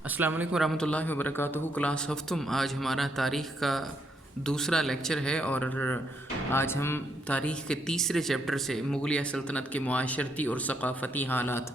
السلام علیکم ورحمۃ اللہ وبرکاتہ۔ کلاس ہفتم آج ہمارا تاریخ کا دوسرا لیکچر ہے، اور آج ہم تاریخ کے تیسرے چیپٹر سے مغلیہ سلطنت کے معاشرتی اور ثقافتی حالات،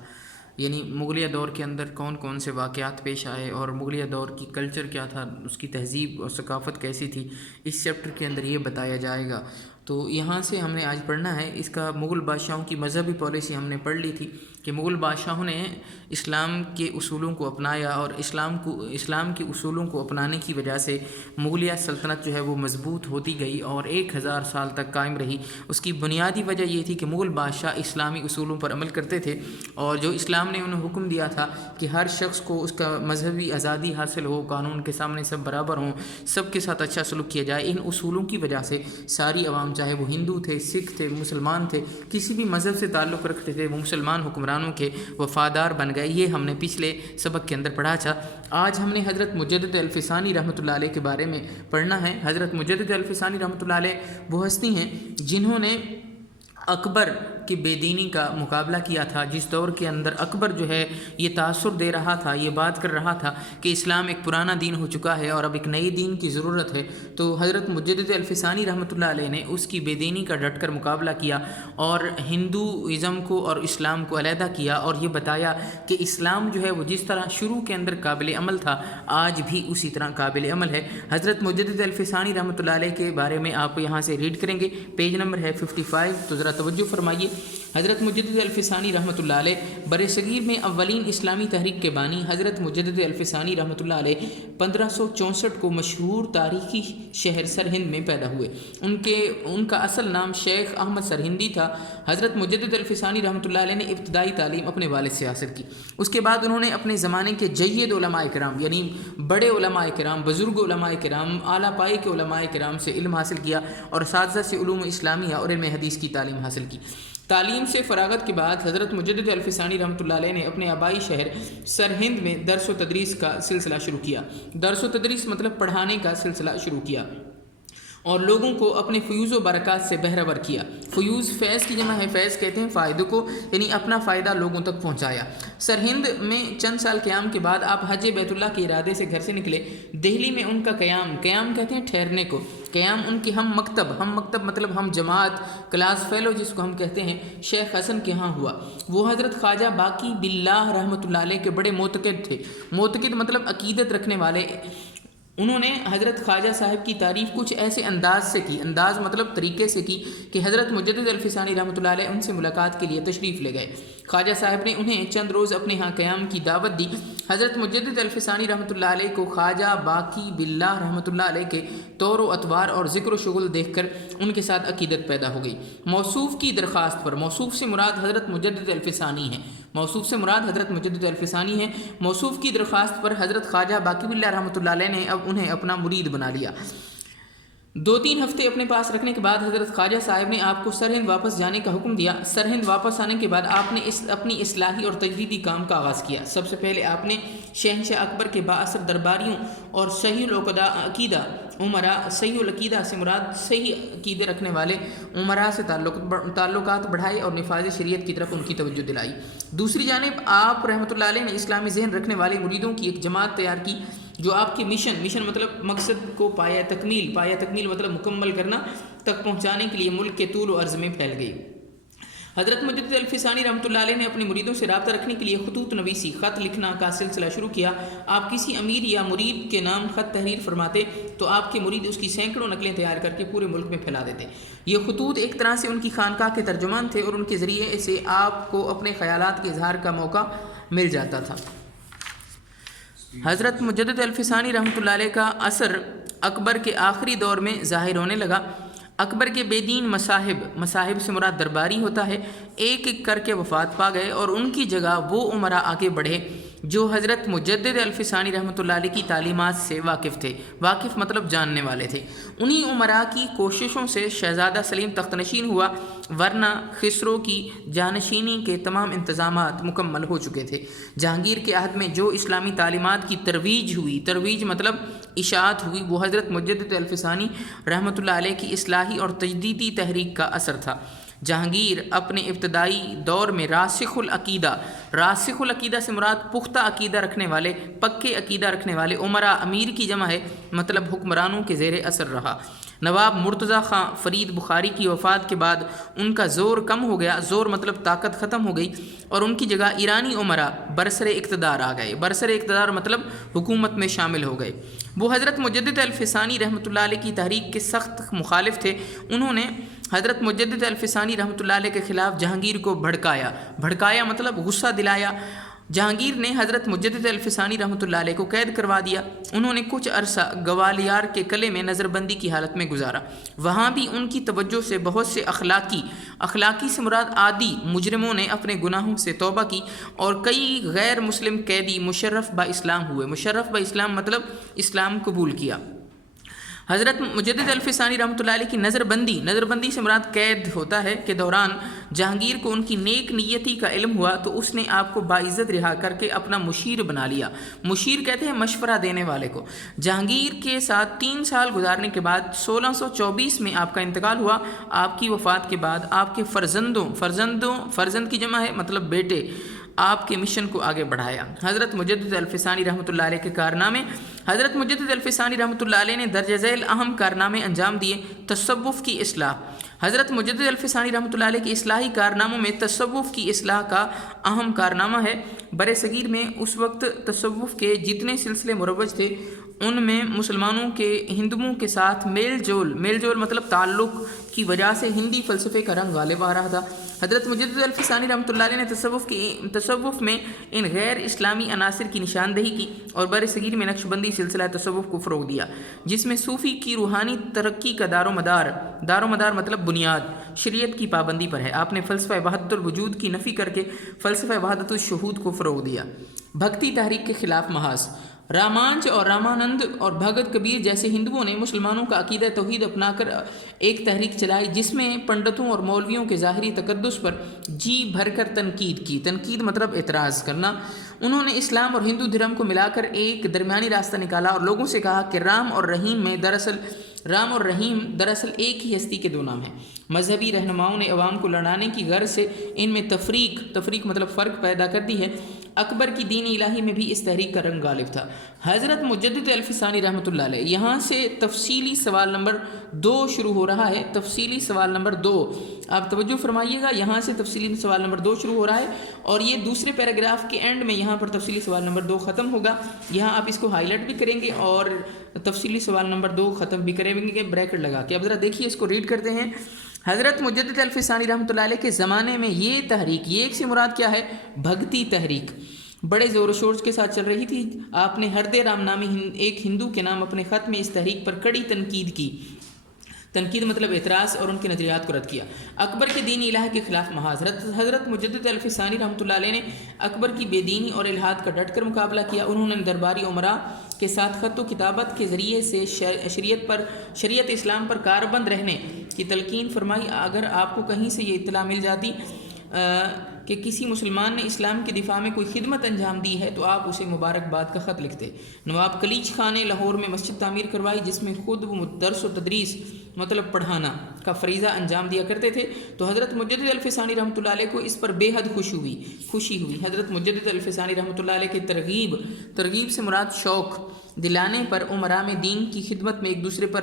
یعنی مغلیہ دور کے اندر کون کون سے واقعات پیش آئے اور مغلیہ دور کی کلچر کیا تھا، اس کی تہذیب اور ثقافت کیسی تھی، اس چیپٹر کے اندر یہ بتایا جائے گا۔ تو یہاں سے ہم نے آج پڑھنا ہے اس کا مغل بادشاہوں کی مذہبی پالیسی ہم نے پڑھ لی تھی کہ مغل بادشاہوں نے اسلام کے اصولوں کو اپنایا، اور اسلام کے اصولوں کو اپنانے کی وجہ سے مغلیہ سلطنت جو ہے وہ مضبوط ہوتی گئی اور 1000 سال تک قائم رہی۔ اس کی بنیادی وجہ یہ تھی کہ مغل بادشاہ اسلامی اصولوں پر عمل کرتے تھے، اور جو اسلام نے انہیں حکم دیا تھا کہ ہر شخص کو اس کا مذہبی آزادی حاصل ہو، قانون کے سامنے سب برابر ہوں، سب کے ساتھ اچھا سلوک کیا جائے، ان اصولوں کی وجہ سے ساری عوام، چاہے وہ ہندو تھے، سکھ تھے، مسلمان تھے، کسی بھی مذہب سے تعلق رکھتے تھے، وہ مسلمان حکمرانوں کے وفادار بن گئے۔ یہ ہم نے پچھلے سبق کے اندر پڑھا تھا۔ آج ہم نے حضرت مجدد الفسانی رحمۃ اللہ علیہ کے بارے میں پڑھنا ہے۔ حضرت مجدد الفسانی رحمۃ اللہ علیہ وہ ہستی ہیں جنہوں نے اکبر کی بے دینی کا مقابلہ کیا تھا، جس دور کے اندر اکبر جو ہے یہ تاثر دے رہا تھا، یہ بات کر رہا تھا کہ اسلام ایک پرانا دین ہو چکا ہے اور اب ایک نئی دین کی ضرورت ہے۔ تو حضرت مجدد الفسانی رحمۃ اللہ علیہ نے اس کی بے دینی کا ڈٹ کر مقابلہ کیا اور ہندوازم کو اور اسلام کو علیحدہ کیا، اور یہ بتایا کہ اسلام جو ہے وہ جس طرح شروع کے اندر قابل عمل تھا، آج بھی اسی طرح قابل عمل ہے۔ حضرت مجدد الفسانی رحمۃ اللہ علیہ کے بارے میں آپ یہاں سے ریڈ کریں گے، پیج نمبر ہے 55، تو ذرا توجہ فرمائیے۔ حضرت مجدد الفسانی رحمۃ اللہ علیہ برصغیر میں اولین اسلامی تحریک کے بانی حضرت مجدد الفسانی رحمۃ اللہ علیہ 1564 کو مشہور تاریخی شہر سرہند میں پیدا ہوئے۔ ان کا اصل نام شیخ احمد سرہندی تھا۔ حضرت مجدد الفسانی رحمۃ اللہ علیہ نے ابتدائی تعلیم اپنے والد سے حاصل کی۔ اس کے بعد انہوں نے اپنے زمانے کے جید علماء کرام، یعنی بڑے علماء کرام، بزرگ علماء کرام، اعلیٰ پائے کے علماء کرام سے علم حاصل کیا، اور اساتذہ سے علوم اسلامیہ اور علم حدیث کی تعلیم حاصل کی۔ تعلیم سے فراغت کے بعد حضرت مجدد الفسانی رحمۃ اللہ علیہ نے اپنے آبائی شہر سرہند میں درس و تدریس کا سلسلہ شروع کیا۔ درس و تدریس مطلب پڑھانے کا سلسلہ شروع کیا، اور لوگوں کو اپنے فیوز و برکات سے بہرہور کیا۔ فیوز فیض کی جمع ہے، فیض کہتے ہیں فائدے کو، یعنی اپنا فائدہ لوگوں تک پہنچایا۔ سرہند میں چند سال قیام کے بعد آپ حج بیت اللہ کے ارادے سے گھر سے نکلے۔ دہلی میں ان کا قیام کہتے ہیں ٹھہرنے کو، قیام ان کے ہم مکتب مطلب ہم جماعت، کلاس فیلو جس کو ہم کہتے ہیں، شیخ حسن کے ہاں ہوا۔ وہ حضرت خواجہ باقی باللہ رحمۃ اللہ علیہ کے بڑے معتقد تھے۔ معتقد مطلب عقیدت رکھنے والے۔ انہوں نے حضرت خواجہ صاحب کی تعریف کچھ ایسے انداز سے کی، انداز مطلب طریقے سے کی، کہ حضرت مجدد الفسانی رحمۃ اللہ علیہ ان سے ملاقات کے لیے تشریف لے گئے۔ خواجہ صاحب نے انہیں چند روز اپنے ہاں قیام کی دعوت دی۔ حضرت مجدد الفسانی رحمۃ اللہ علیہ کو خواجہ باقی باللہ رحمۃ اللہ علیہ کے طور و اطوار اور ذکر و شغل دیکھ کر ان کے ساتھ عقیدت پیدا ہو گئی۔ موصوف کی درخواست پر، موصوف سے مراد حضرت مجدد الفسانی ہے، موصوف سے مراد حضرت مجدد الفسانی ہے۔ موصوف کی درخواست پر حضرت خواجہ باقی باللہ رحمۃ اللہ علیہ نے اب انہیں اپنا مرید بنا لیا۔ 2-3 ہفتے اپنے پاس رکھنے کے بعد حضرت خواجہ صاحب نے آپ کو سرہند واپس جانے کا حکم دیا۔ سرہند واپس آنے کے بعد آپ نے اپنی اصلاحی اور تجدیدی کام کا آغاز کیا۔ سب سے پہلے آپ نے شہنشاہ اکبر کے بااثر درباریوں اور صحیح العقیدہ عمراء، صحیح العقیدہ سے مراد صحیح عقیدے رکھنے والے عمراء سے تعلقات بڑھائے اور نفاذ شریعت کی طرف ان کی توجہ دلائی۔ دوسری جانب آپ رحمۃ اللہ علیہ نے اسلامی ذہن رکھنے والے مریدوں کی ایک جماعت تیار کی، جو آپ کے مشن مطلب مقصد کو پایہ تکمیل مطلب مکمل کرنا تک پہنچانے کے لیے ملک کے طول و عرض میں پھیل گئی۔ حضرت مجدد الفسانی رحمۃ اللہ علیہ نے اپنے مریدوں سے رابطہ رکھنے کے لیے خطوط نویسی، خط لکھنا کا سلسلہ شروع کیا۔ آپ کسی امیر یا مرید کے نام خط تحریر فرماتے تو آپ کے مرید اس کی سینکڑوں نقلیں تیار کر کے پورے ملک میں پھیلا دیتے۔ یہ خطوط ایک طرح سے ان کی خانقاہ کے ترجمان تھے، اور ان کے ذریعے سے آپ کو اپنے خیالات کے اظہار کا موقع مل جاتا تھا۔ حضرت مجدد الفسانی رحمۃ اللہ علیہ کا اثر اکبر کے آخری دور میں ظاہر ہونے لگا۔ اکبر کے بے دین مصاحب سے مراد درباری ہوتا ہے، ایک ایک کر کے وفات پا گئے، اور ان کی جگہ وہ عمراء آگے بڑھے جو حضرت مجدد الفسانی رحمۃ اللہ علیہ کی تعلیمات سے واقف تھے۔ واقف مطلب جاننے والے تھے۔ انہی عمراء کی کوششوں سے شہزادہ سلیم تخت نشین ہوا، ورنہ خسرو کی جانشینی کے تمام انتظامات مکمل ہو چکے تھے۔ جہانگیر کے عہد میں جو اسلامی تعلیمات کی ترویج مطلب اشاعت ہوئی، وہ حضرت مجدد الفسانی رحمۃ اللہ علیہ کی اصلاحی اور تجدیدی تحریک کا اثر تھا۔ جہانگیر اپنے ابتدائی دور میں راسخ العقیدہ سے مراد پختہ عقیدہ رکھنے والے، پکے عقیدہ رکھنے والے امراء، امیر کی جمع ہے مطلب حکمرانوں کے زیر اثر رہا۔ نواب مرتضیٰ خان فرید بخاری کی وفات کے بعد ان کا زور کم ہو گیا، زور مطلب طاقت ختم ہو گئی، اور ان کی جگہ ایرانی امراء برسر اقتدار آ گئے۔ برسر اقتدار مطلب حکومت میں شامل ہو گئے۔ وہ حضرت مجدد الفسانی رحمۃ اللہ علیہ کی تحریک کے سخت مخالف تھے۔ انہوں نے حضرت مجدد الفسانی رحمۃ اللہ علیہ کے خلاف جہانگیر کو بھڑکایا مطلب غصہ دلایا۔ جہانگیر نے حضرت مجدد الفسانی رحمۃ اللہ علیہ کو قید کروا دیا۔ انہوں نے کچھ عرصہ گوالیار کے قلعے میں نظر بندی کی حالت میں گزارا۔ وہاں بھی ان کی توجہ سے بہت سے اخلاقی سے مراد عادی مجرموں نے اپنے گناہوں سے توبہ کی، اور کئی غیر مسلم قیدی مشرف با اسلام ہوئے۔ مشرف با اسلام مطلب اسلام قبول کیا۔ حضرت مجدد الفسانی رحمۃ اللہ علیہ کی نظر بندی سے مراد قید ہوتا ہے کے دوران جہانگیر کو ان کی نیک نیتی کا علم ہوا تو اس نے آپ کو باعزت رہا کر کے اپنا مشیر بنا لیا۔ مشیر کہتے ہیں مشورہ دینے والے کو۔ جہانگیر کے ساتھ 3 سال گزارنے کے بعد 1624 میں آپ کا انتقال ہوا۔ آپ کی وفات کے بعد آپ کے فرزند کی جمع ہے مطلب بیٹے، آپ کے مشن کو آگے بڑھایا۔ حضرت مجدد الفسانی رحمۃ اللہ علیہ کے کارنامے۔ حضرت مجدد الفسانی رحمۃ اللہ علیہ نے درجہ ذیل اہم کارنامے انجام دیے۔ تصوف کی اصلاح۔ حضرت مجدد الفسانی رحمۃ اللہ علیہ کے اصلاحی کارناموں میں تصوف کی اصلاح کا اہم کارنامہ ہے۔ بر صغیر میں اس وقت تصوف کے جتنے سلسلے مروج تھے ان میں مسلمانوں کے ہندوؤں کے ساتھ میل جول مطلب تعلق کی وجہ سے ہندی فلسفے کا رنگ غالب آ رہا تھا۔ حضرت مجدد الفسانی رحمۃ اللہ علیہ نے تصوف میں ان غیر اسلامی عناصر کی نشاندہی کی اور بر صغیر میں نقش بندی سلسلہ تصوف کو فروغ دیا، جس میں صوفی کی روحانی ترقی کا دار و مدار مطلب بنیاد شریعت کی پابندی پر ہے۔ آپ نے فلسفہ وحدت الوجود کی نفی کر کے فلسفہ وحدت الشہود کو فروغ دیا۔ بھکتی تحریک کے خلاف محاذ۔ رامانچ اور رامانند اور بھگت کبیر جیسے ہندوؤں نے مسلمانوں کا عقیدہ توحید اپنا کر ایک تحریک چلائی جس میں پنڈتوں اور مولویوں کے ظاہری تقدس پر جی بھر کر تنقید کی۔ تنقید مطلب اعتراض کرنا۔ انہوں نے اسلام اور ہندو دھرم کو ملا کر ایک درمیانی راستہ نکالا اور لوگوں سے کہا کہ رام اور رحیم دراصل ایک ہی ہستی کے 2 نام ہیں۔ مذہبی رہنماؤں نے عوام کو لڑانے کی غرض سے ان میں تفریق مطلب فرق پیدا کر دی ہے۔ اکبر کی دین الہی میں بھی اس تحریک کا رنگ غالب تھا۔ حضرت مجدد الفسانی رحمۃ اللہ علیہ، یہاں سے تفصیلی سوال نمبر 2 شروع ہو رہا ہے۔ تفصیلی سوال نمبر 2، آپ توجہ فرمائیے گا، یہاں سے تفصیلی سوال نمبر 2 شروع ہو رہا ہے اور یہ دوسرے پیراگراف کے اینڈ میں یہاں پر تفصیلی سوال نمبر 2 ختم ہوگا۔ یہاں آپ اس کو ہائی لائٹ بھی کریں گے اور تفصیلی سوال نمبر 2 ختم بھی کریں گے بریکٹ لگا کے۔ اب ذرا دیکھیے اس کو ریڈ کرتے ہیں۔ حضرت مجدد الفسانی رحمۃ اللہ علیہ کے زمانے میں یہ تحریک، یہ ایک سے مراد کیا ہے؟ بھگتی تحریک بڑے زور و شور کے ساتھ چل رہی تھی۔ آپ نے ہردے رام نامی ایک ہندو کے نام اپنے خط میں اس تحریک پر کڑی تنقید کی۔ تنقید مطلب اعتراض اور ان کے نظریات کو رد کیا۔ اکبر کے دین الہی کے خلاف محاذ۔ حضرت مجدد الفسانی رحمۃ اللہ علیہ نے اکبر کی بے دینی اور الحاد کا ڈٹ کر مقابلہ کیا۔ انہوں نے درباری امراء کے ساتھ خط و کتابت کے ذریعے سے شریعت اسلام پر کاربند رہنے کی تلقین فرمائی۔ اگر آپ کو کہیں سے یہ اطلاع مل جاتی کہ کسی مسلمان نے اسلام کے دفاع میں کوئی خدمت انجام دی ہے تو آپ اسے مبارکباد کا خط لکھتے۔ نواب کلیچ خان نے لاہور میں مسجد تعمیر کروائی جس میں خود وہ درس و تدریس مطلب پڑھانا کا فریضہ انجام دیا کرتے تھے، تو حضرت مجدد الفسانی رحمۃ اللہ علیہ کو اس پر بے حد خوشی ہوئی۔ حضرت مجدد الفسانی رحمۃ اللہ علیہ کے ترغیب سے مراد شوق دلانے پر امراء میں دین کی خدمت میں ایک دوسرے پر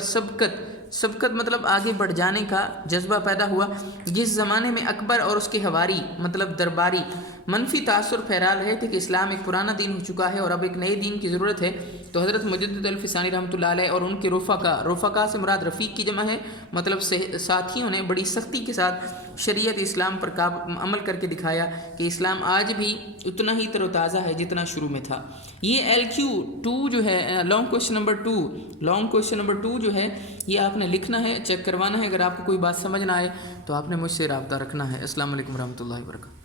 سبقت مطلب آگے بڑھ جانے کا جذبہ پیدا ہوا۔ جس زمانے میں اکبر اور اس کے حواری مطلب درباری منفی تاثر پھیلا رہے تھے کہ اسلام ایک پرانا دین ہو چکا ہے اور اب ایک نئے دین کی ضرورت ہے، تو حضرت مجدد الفسانی رحمۃ اللہ علیہ اور ان کے رفقا سے مراد رفیق کی جمع ہے مطلب ساتھیوں نے بڑی سختی کے ساتھ شریعت اسلام پر عمل کر کے دکھایا کہ اسلام آج بھی اتنا ہی تر و تازہ ہے جتنا شروع میں تھا۔ یہ LQ2 جو ہے لانگ کوشچن نمبر 2 جو ہے یہ آپ نے لکھنا ہے، چیک کروانا ہے۔ اگر آپ کو کوئی بات سمجھ نہ آئے تو آپ نے مجھ سے رابطہ رکھنا ہے۔ السلام علیکم ورحمۃ اللہ وبرکاتہ۔